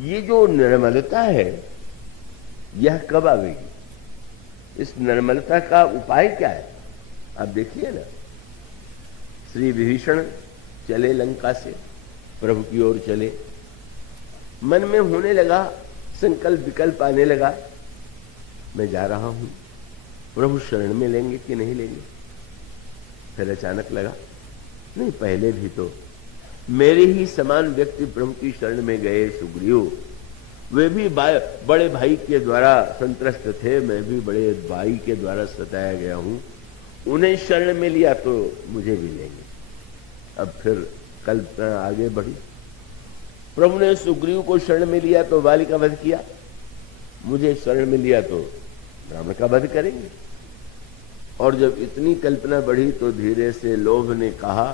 ये जो निर्मलता है यह कब आवेगी? इस निर्मलता का उपाय क्या है? आप देखिए ना, श्री विभीषण चले लंका से, प्रभु की ओर चले। मन में होने लगा, संकल्प विकल्प आने लगा, मैं जा रहा हूं, प्रभु शरण में लेंगे कि नहीं लेंगे। फिर अचानक लगा, नहीं, पहले भी तो मेरे ही समान व्यक्ति प्रभु की शरण में गए, सुग्रीव, वे भी बड़े भाई के द्वारा संत्रस्त थे, मैं भी बड़े भाई के द्वारा सताया गया हूं, उन्हें शरण में लिया तो मुझे भी लेंगे। अब फिर कल्पना आगे बढ़ी, प्रभु ने सुग्रीव को शरण में लिया तो बाली का वध किया, मुझे शरण में लिया तो रावण का वध करेंगे। और जब इतनी कल्पना बढ़ी तो धीरे से लोभ ने कहा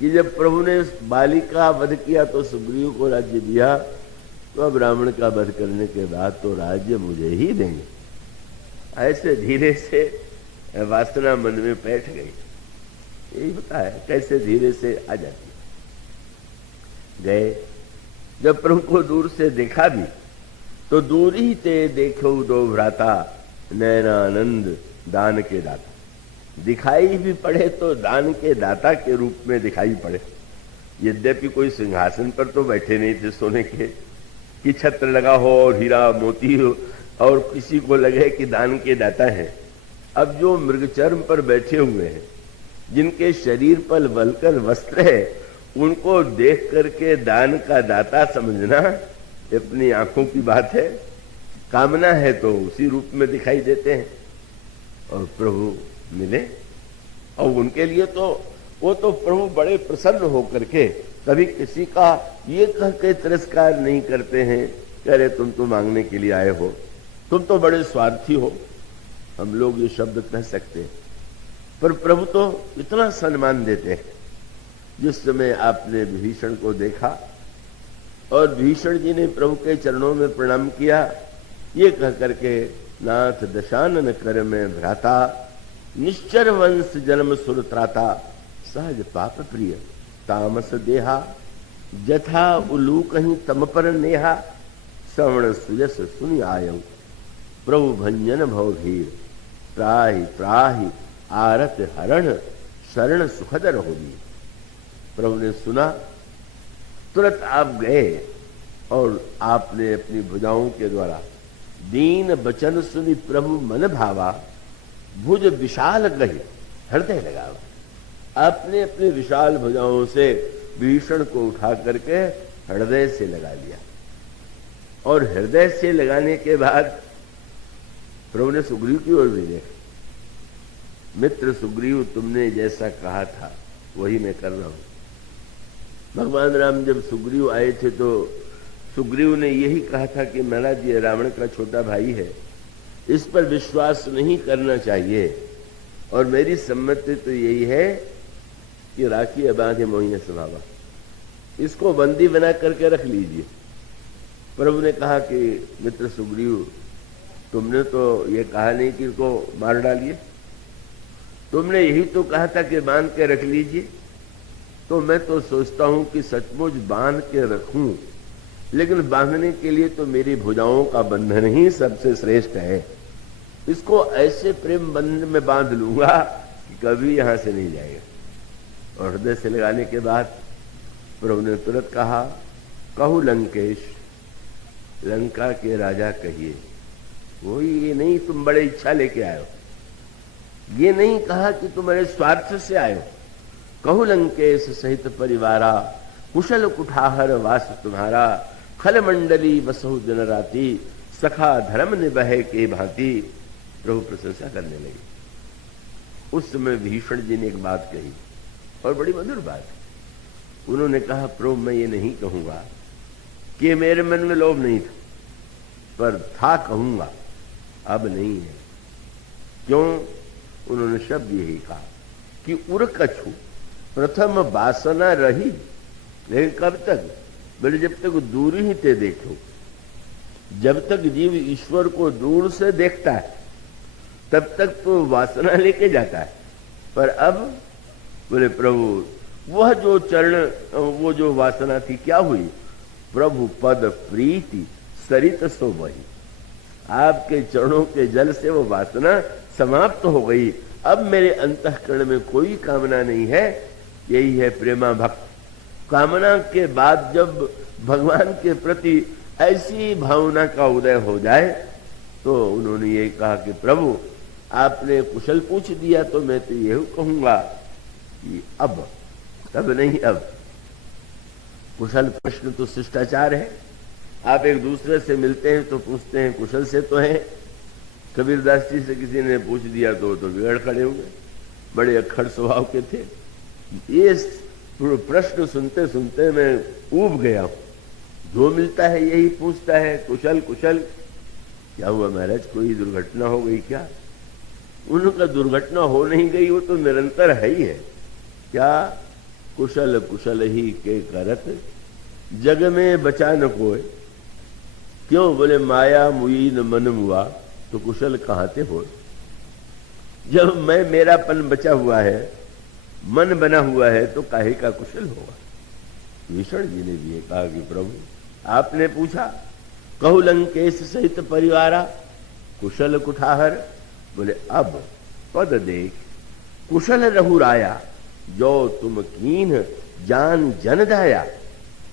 कि जब प्रभु ने बाली का वध किया तो सुग्रीव को राज्य दिया, तो अब रावण का वध करने के बाद तो राज्य मुझे ही देंगे। ऐसे धीरे से वासना मन में बैठ गई। यही होता है, कैसे धीरे से आ जाती। गए, जब प्रभु को दूर से देखा भी तो दूर ही ते देखो दो भ्राता, नैनानंद दान के दाता। दिखाई भी पड़े तो दान के दाता के रूप में दिखाई पड़े। यद्यपि कोई सिंहासन पर तो बैठे नहीं थे सोने के, कि छत्र लगा हो और हीरा मोती हो और किसी को लगे कि दान के दाता है। अब जो मृगचर्म पर बैठे हुए हैं, जिनके शरीर पर वलकर वस्त्र है, उनको देख करके दान का दाता समझना अपनी आंखों की बात है। कामना है तो उसी रूप में दिखाई देते हैं। और प्रभु मिले, और उनके लिए तो वो तो प्रभु बड़े प्रसन्न होकर के कभी किसी का ये कह के तिरस्कार नहीं करते हैं, कह रहे तुम तो मांगने के लिए आए हो, तुम तो बड़े स्वार्थी हो, हम लोग ये शब्द कह सकते हैं, पर प्रभु तो इतना सम्मान देते हैं। जिस समय आपने विभीषण को देखा और विभीषण जी ने प्रभु के चरणों में प्रणाम किया, ये कह करके नाथ दशानन कर में भ्राता, निश्चर वंश जन्म सुर त्राता, सहज पाप प्रिय तामस देहा, जथा उलू कहीं तम पर नेहा, श्रवण सुयस सुनि आयऊ, प्रभु भंजन भवभीर, त्राहि त्राहि आरत हरण, शरण सुखद रहोगी। प्रभु ने सुना, तुरंत आप गए और आपने अपनी भुजाओं के द्वारा दीन बचन सुनि प्रभु मन भावा, भुज विशाल गहे हृदय लगावा। आपने अपने विशाल भुजाओं से विभीषण को उठा करके हृदय से लगा लिया। और हृदय से लगाने के बाद प्रभु ने सुग्रीव की ओर भी देखा। मित्र सुग्रीव, तुमने जैसा कहा था वही मैं कर रहा हूं। भगवान राम जब सुग्रीव आए थे तो सुग्रीव ने यही कहा था कि महाराज ये रावण का छोटा भाई है, इस पर विश्वास नहीं करना चाहिए, और मेरी सम्मति तो यही है कि राखी अबाधे मोहिनी स्वभावा, इसको बंदी बना करके रख लीजिए। प्रभु ने कहा कि मित्र सुग्रीव, तुमने तो ये कहा नहीं कि इसको मार डालिए, तुमने यही तो कहा था कि बांध के रख लीजिए। तो मैं तो सोचता हूं कि सचमुच बांध के रखूं, लेकिन बांधने के लिए तो मेरी भुजाओं का बंधन ही सबसे श्रेष्ठ है। इसको ऐसे प्रेम बंधन में बांध लूंगा कि कभी यहां से नहीं जाएगा। और हृदय से लगाने के बाद प्रभु ने तुरंत कहा, कहू लंकेश, लंका के राजा कहिए। वो ये नहीं तुम बड़े इच्छा लेके आए हो, ये नहीं कहा कि तुम्हारे स्वार्थ से आए हो। कहू लंकेश सहित परिवारा, कुशल कुठाहर वास तुम्हारा, खल मंडली बसहु दिन राती, सखा धर्म निबहे के भांति। प्रभु प्रशंसा करने लगे। उस समय भीषण जी ने एक बात कही, और बड़ी मधुर बात। उन्होंने कहा, प्रभु मैं ये नहीं कहूंगा कि मेरे मन में लोभ नहीं था, पर था कहूंगा, अब नहीं है। क्यों? उन्होंने शब्द यही कहा कि उर कछु प्रथम वासना रही, लेकिन कब तक? बोले जब तक दूर ही ते देखो। जब तक जीव ईश्वर को दूर से देखता है तब तक तो वासना लेके जाता है, पर अब बोले प्रभु वह जो चरण, वो जो वासना थी क्या हुई? प्रभु पद प्रीति सरित सो बही। आपके चरणों के जल से वो वासना समाप्त हो गई। अब मेरे अंतःकरण में कोई कामना नहीं है। यही है प्रेमा भक्त। कामना के बाद जब भगवान के प्रति ऐसी भावना का उदय हो जाए तो उन्होंने ये कहा कि प्रभु आपने कुशल पूछ दिया तो मैं तो यही कहूंगा कि अब, तब नहीं अब। कुशल प्रश्न तो शिष्टाचार है। आप एक दूसरे से मिलते हैं तो पूछते हैं कुशल से तो है। कबीरदास जी से किसी ने पूछ दिया तो बिगड़ खड़े हुए, बड़े अक्खड़ स्वभाव के थे। ये प्रश्न सुनते सुनते मैं ऊब गया हूं। जो मिलता है यही पूछता है, कुशल कुशल। क्या हुआ महाराज, कोई दुर्घटना हो गई क्या? उनका दुर्घटना हो नहीं गई, वो तो निरंतर है ही है। क्या कुशल कुशल ही के करत जग में बचा न कोई। क्यों? बोले माया मुई न मन मुआ, तो कुशल कहां से हो? जब मैं मेरापन बचा हुआ है, मन बना हुआ है, तो काहे का कुशल होगा? भीषण जी ने भी कहा कि प्रभु आपने पूछा, कहु लंकेश सहित परिवारा कुशल कुठाहर। बोले अब पद देख कुशल रहुराया, जो तुम कीन जान जन दाया।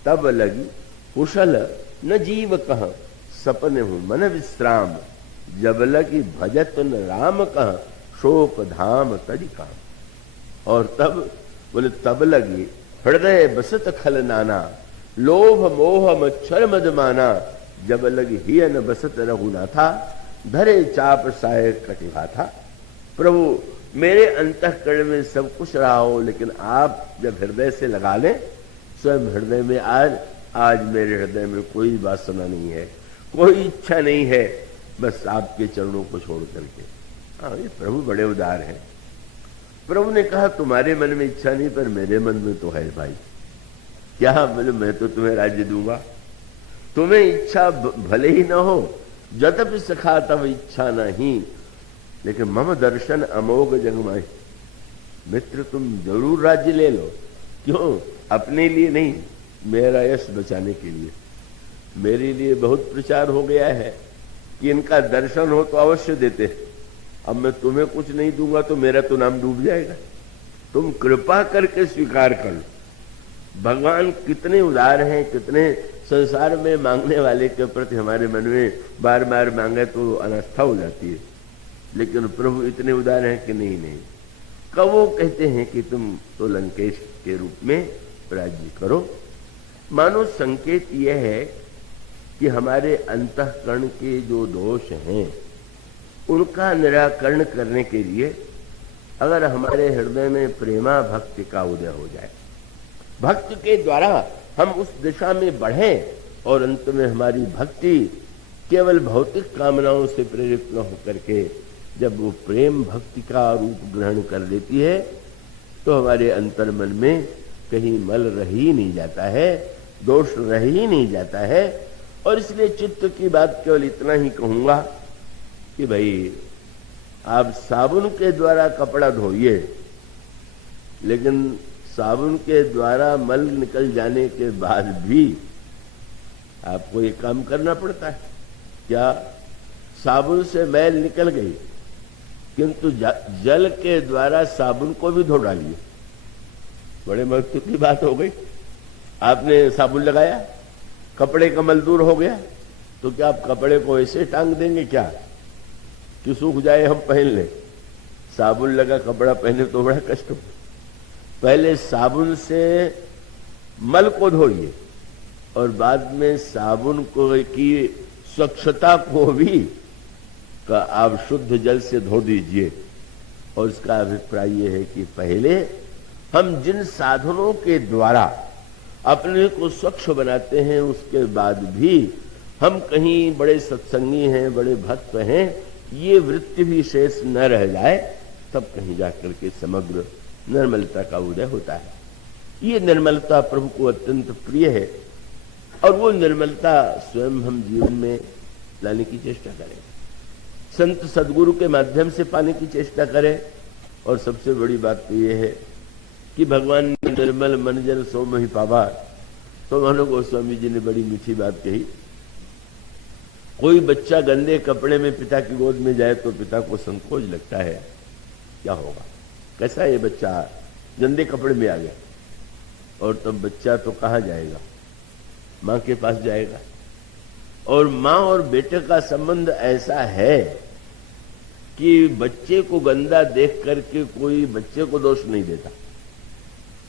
तब लगी कुशल न जीव कह, सपने हूं मन विश्राम। जब लगी भजत न राम कह, शोक धाम तज काम। और तब बोले तब लगी हृदय बसत खल नाना, लोभ मोह मच्छर मद माना। जब लगी हियन बसत रघुनाथा, धरे चाप साय कटिहा था। प्रभु मेरे अंतःकरण में सब कुछ रहा हो, लेकिन आप जब हृदय से लगा लें, स्वयं हृदय में आज मेरे हृदय में कोई वासना नहीं है, कोई इच्छा नहीं है, बस आपके चरणों को छोड़ करके। हाँ, ये प्रभु बड़े उदार हैं। प्रभु ने कहा तुम्हारे मन में इच्छा नहीं, पर मेरे मन में तो है भाई। क्या? बोले मैं तो तुम्हें राज्य दूंगा, तुम्हें इच्छा भले ही ना हो। जतप सखा तब इच्छा नहीं, लेकिन मम दर्शन अमोघ जगमाई। मित्र तुम जरूर राज्य ले लो। क्यों? अपने लिए नहीं, मेरा यश बचाने के लिए। मेरे लिए बहुत प्रचार हो गया है कि इनका दर्शन हो तो अवश्य देते। अब मैं तुम्हें कुछ नहीं दूंगा तो मेरा तो नाम डूब जाएगा। तुम कृपा करके स्वीकार कर लो। भगवान कितने उदार हैं, कितने संसार में मांगने वाले के प्रति हमारे मन में बार बार मांगे तो अनास्था हो जाती है, लेकिन प्रभु इतने उदार हैं कि नहीं। कब वो कहते हैं कि तुम तो लंकेश के रूप में राज्य करो। मानो संकेत यह है कि हमारे अंतःकरण के जो दोष हैं उनका निराकरण करने के लिए अगर हमारे हृदय में प्रेमा भक्ति का उदय हो जाए, भक्ति के द्वारा हम उस दिशा में बढ़ें और अंत में हमारी भक्ति केवल भौतिक कामनाओं से प्रेरित न होकर के जब वो प्रेम भक्ति का रूप ग्रहण कर लेती है, तो हमारे अंतर मन में कहीं मल रह ही नहीं जाता है, दोष रह ही नहीं जाता है। और इसलिए चित्त की बात केवल इतना ही कहूंगा कि भाई आप साबुन के द्वारा कपड़ा धोइए, लेकिन साबुन के द्वारा मल निकल जाने के बाद भी आपको ये काम करना पड़ता है। क्या? साबुन से मैल निकल गई, किंतु जल के द्वारा साबुन को भी धो डालिए। बड़े महत्व की बात हो गई। आपने साबुन लगाया, कपड़े का मल दूर हो गया, तो क्या आप कपड़े को ऐसे टांग देंगे क्या कि सूख जाए हम पहन लें? साबुन लगा कपड़ा पहने तो बड़ा कष्ट हो। पहले साबुन से मल को धोइए और बाद में साबुन को की स्वच्छता को भी का आप शुद्ध जल से धो दीजिए। और इसका अभिप्राय यह है कि पहले हम जिन साधनों के द्वारा अपने को स्वच्छ बनाते हैं, उसके बाद भी हम कहीं बड़े सत्संगी हैं, बड़े भक्त हैं, ये वृत्ति भी शेष न रह जाए, तब कहीं जाकर के समग्र निर्मलता का उदय होता है। ये निर्मलता प्रभु को अत्यंत प्रिय है और वो निर्मलता स्वयं हम जीवन में लाने की चेष्टा करें, संत सदगुरु के माध्यम से पाने की चेष्टा करें। और सबसे बड़ी बात तो ये है कि भगवान निर्मल मन जन सो मोहि पावा, तो मानो गोस्वामी जी ने बड़ी मीठी बात कही, कोई बच्चा गंदे कपड़े में पिता की गोद में जाए तो पिता को संकोच लगता है, क्या होगा, कैसा ये बच्चा गंदे कपड़े में आ गया। और तब बच्चा तो कहाँ जाएगा, माँ के पास जाएगा। और माँ और बेटे का संबंध ऐसा है कि बच्चे को गंदा देख करके कोई बच्चे को दोष नहीं देता,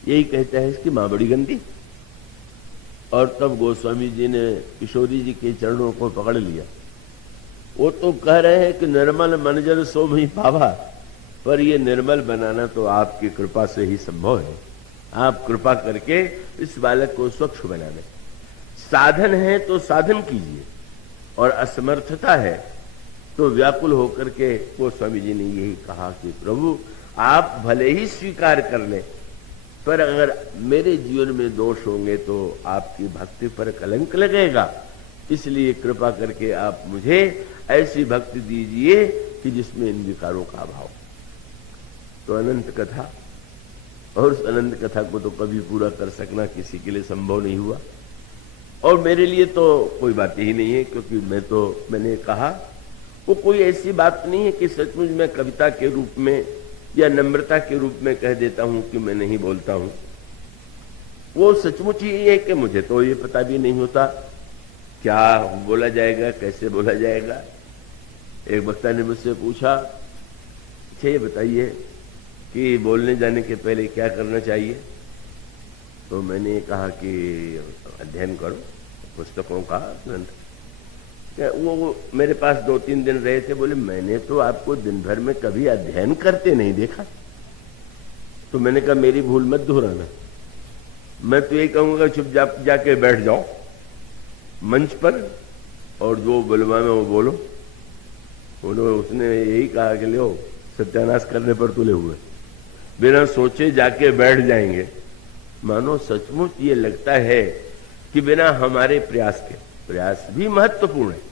यही कहता है इसकी माँ बड़ी गंदी। और तब गोस्वामी जी ने किशोरी जी के चरणों को पकड़ लिया। वो तो कह रहे हैं कि निर्मल मनजर सो मही पावा, पर ये निर्मल बनाना तो आपकी कृपा से ही संभव है। आप कृपा करके इस बालक को स्वच्छ बना दें। साधन है तो साधन कीजिए, और असमर्थता है तो व्याकुल होकर के गोस्वामी जी ने यही कहा कि प्रभु आप भले ही स्वीकार कर लें, पर अगर मेरे जीवन में दोष होंगे तो आपकी भक्ति पर कलंक लगेगा, इसलिए कृपा करके आप मुझे ऐसी भक्ति दीजिए कि जिसमें इन विकारों का अभाव। तो अनंत कथा, और उस अनंत कथा को तो कभी पूरा कर सकना किसी के लिए संभव नहीं हुआ, और मेरे लिए तो कोई बात ही नहीं है, क्योंकि मैंने कहा वो कोई ऐसी बात नहीं है कि सचमुच मैं कविता के रूप में या नम्रता के रूप में कह देता हूं कि मैं नहीं बोलता हूं। वो सचमुच ही है कि मुझे तो ये पता भी नहीं होता क्या बोला जाएगा, कैसे बोला जाएगा। एक वक्ता ने मुझसे पूछा, अच्छा ये बताइए कि बोलने जाने के पहले क्या करना चाहिए। तो मैंने कहा कि अध्ययन करो पुस्तकों का, ग्रंथ। वो मेरे पास 2-3 दिन रहे थे, बोले मैंने तो आपको दिन भर में कभी अध्ययन करते नहीं देखा। तो मैंने कहा मेरी भूल मत दोहराना, मैं तो यही कहूंगा चुपचाप जाके बैठ जाओ मंच पर और जो बुलवा में वो बोलो। उसने यही कहा कि लो सत्यानाश करने पर तुले हुए, बिना सोचे जाके बैठ जाएंगे। मानो सचमुच ये लगता है कि बिना हमारे प्रयास के, प्रयास भी महत्वपूर्ण है,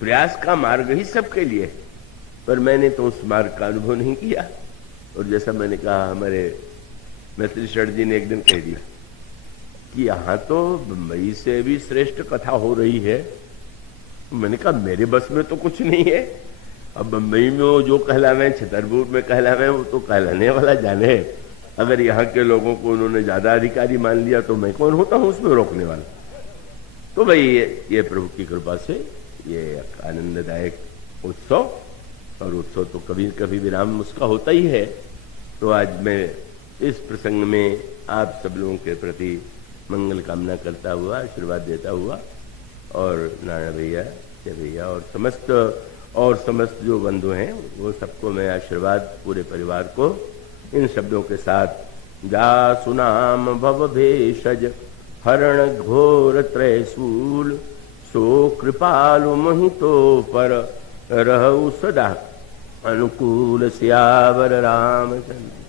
प्रयास का मार्ग ही सबके लिए है, पर मैंने तो उस मार्ग का अनुभव नहीं किया। और जैसा मैंने कहा, हमारे मैत्री शरण जी ने एक दिन कह दिया कि यहां तो बंबई से भी श्रेष्ठ कथा हो रही है। मैंने कहा मेरे बस में तो कुछ नहीं है। अब बंबई में वो जो कहलावे, छतरपुर में कहलावे, वो तो कहलाने वाला जाने। अगर यहाँ के लोगों को उन्होंने ज्यादा अधिकारी मान लिया तो मैं कौन होता हूँ उसमें रोकने वाला। तो भाई ये प्रभु की कृपा से ये आनंददायक उत्सव, और उत्सव तो कभी कभी विराम उसका होता ही है। तो आज मैं इस प्रसंग में आप सब लोगों के प्रति मंगल कामना करता हुआ, आशीर्वाद देता हुआ, और नाना भैया, जय भैया और समस्त जो बंधु हैं वो सबको मैं आशीर्वाद, पूरे परिवार को इन शब्दों के साथ, जा सुनाम भव भेषज हरण घोर त्रयशूल, सो कृपालु मोहितो पर रहु सदा अनुकूल, सियावर रामचंद्र।